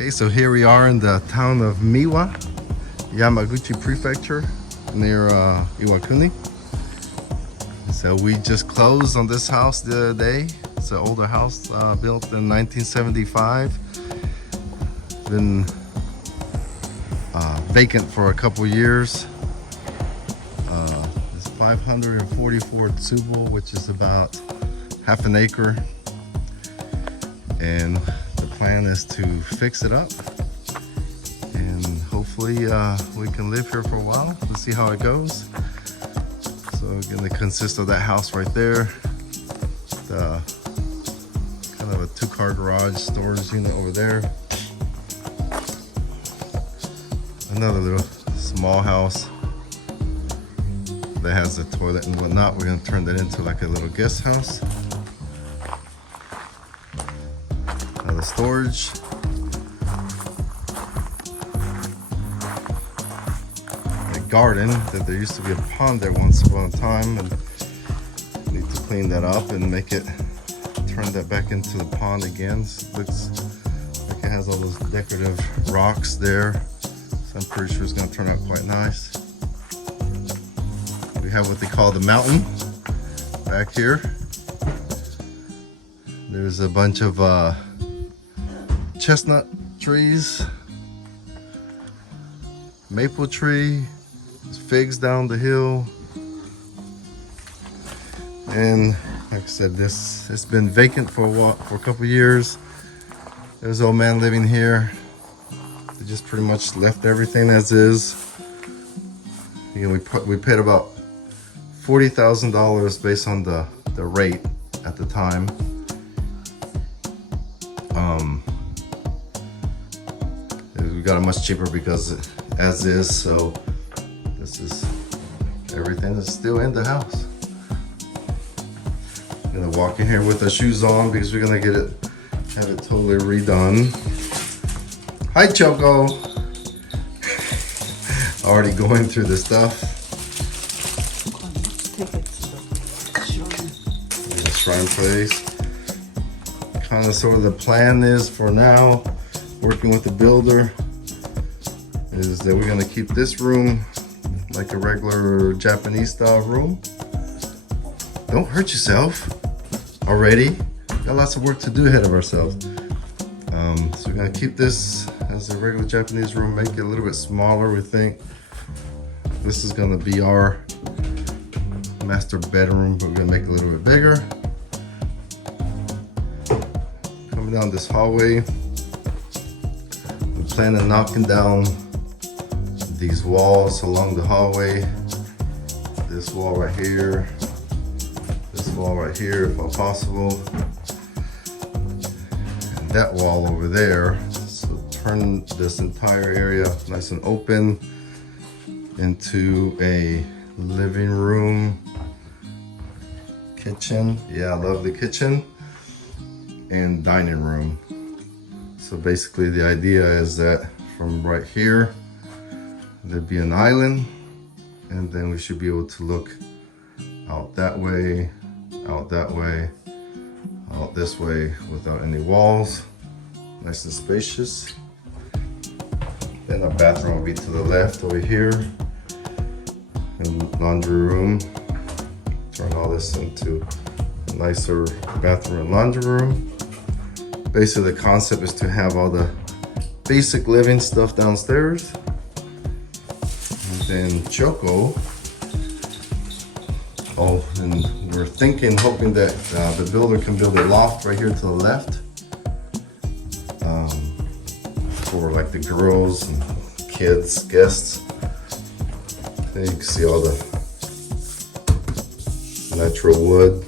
Okay, so here we are in the town of Miwa, Yamaguchi Prefecture, near Iwakuni. So we just closed on this house the other day. It's an older house built in 1975. Been vacant for a couple years. It's 544 tsubo, which is about half an acre. And the plan is to fix it up. And hopefully we can live here for a while to see how it goes. So again, it consists of that house right there. The kind of a two-car garage storage unit over there. Another little small house that has a toilet and whatnot. We're gonna turn that into like a little guest house. Another storage. A garden that there used to be a pond there once upon a time, and need to clean that up and make it, turn that back into the pond again. So it looks like it has all those decorative rocks there. So I'm pretty sure it's gonna turn out quite nice. We have what they call the mountain back here. There's a bunch of chestnut trees, maple tree, there's figs down the hill. And like I said, it's been vacant for a couple years. There's an old man living here. They just pretty much left everything as is. You know, we paid about $40,000 based on the rate at the time. We got it much cheaper because as is, so this is everything is still in the house. I'm gonna walk in here with the shoes on because we're gonna have it totally redone. Hi Choco! Already going through the stuff. The shrine place. Kind of sort of the plan is for now, working with the builder, is that we're gonna keep this room like a regular Japanese style room. Don't hurt yourself already. Got lots of work to do ahead of ourselves. So we're gonna keep this as a regular Japanese room, make it a little bit smaller, we think. This is gonna be our master bedroom, but we're gonna make it a little bit bigger. Coming down this hallway, we plan on knocking down these walls along the hallway. This wall right here, this wall right here, if all possible. And that wall over there. So turn this entire area nice and open into a living room, kitchen. Yeah, I love the kitchen. And dining room. So basically the idea is that from right here, there'd be an island, and then we should be able to look out that way, out that way, out this way without any walls. Nice and spacious. Then our bathroom will be to the left over here. And laundry room. Turn all this into a nicer bathroom and laundry room. Basically the concept is to have all the basic living stuff downstairs. And then Choco. Oh, and we're hoping that the builder can build a loft right here to the left. For like the girls and kids, guests. Then you can see all the natural wood.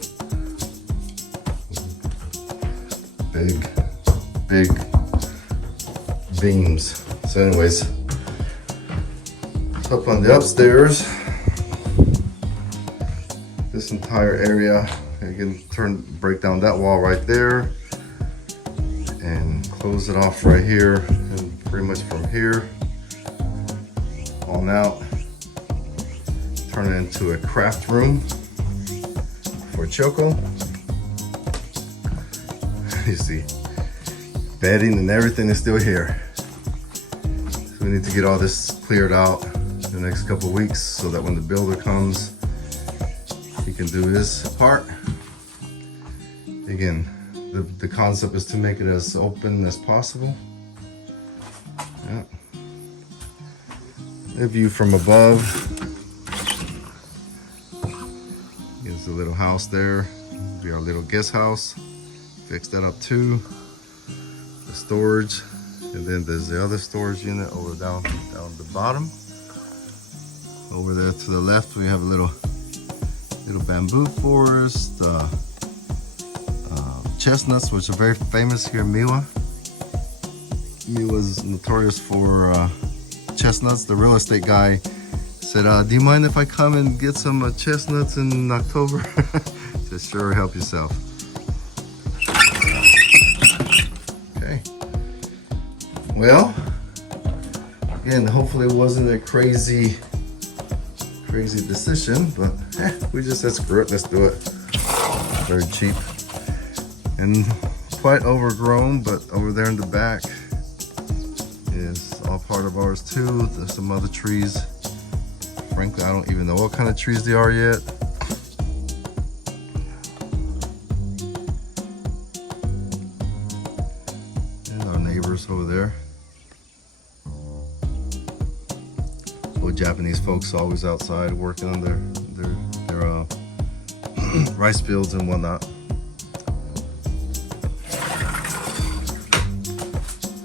Big beams. So anyways, up on the upstairs, this entire area, you can break down that wall right there and close it off right here, and pretty much from here on out, turn it into a craft room for Choco. You see, bedding and everything is still here. So we need to get all this cleared out in the next couple of weeks so that when the builder comes, he can do his part. Again, the concept is to make it as open as possible. Yeah. The view from above. There's a little house there. Be our little guest house. Fix that up too. The storage, and then there's the other storage unit over down the bottom. Over there to the left, we have a little bamboo forest. Chestnuts, which are very famous here in Miwa. Miwa is notorious for chestnuts. The real estate guy said, do you mind if I come and get some chestnuts in October? Said, sure, help yourself. Okay. Well, again, hopefully it wasn't a crazy decision, but we just said screw it, let's do it. Very cheap. And quite overgrown, but over there in the back is all part of ours too. There's some other trees. Frankly, I don't even know what kind of trees they are yet. And our neighbors over there. Old Japanese folks always outside working on their rice fields and whatnot.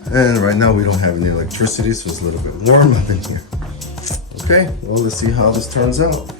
And right now we don't have any electricity, so it's a little bit warm up in here. Okay, well, let's see how this turns out.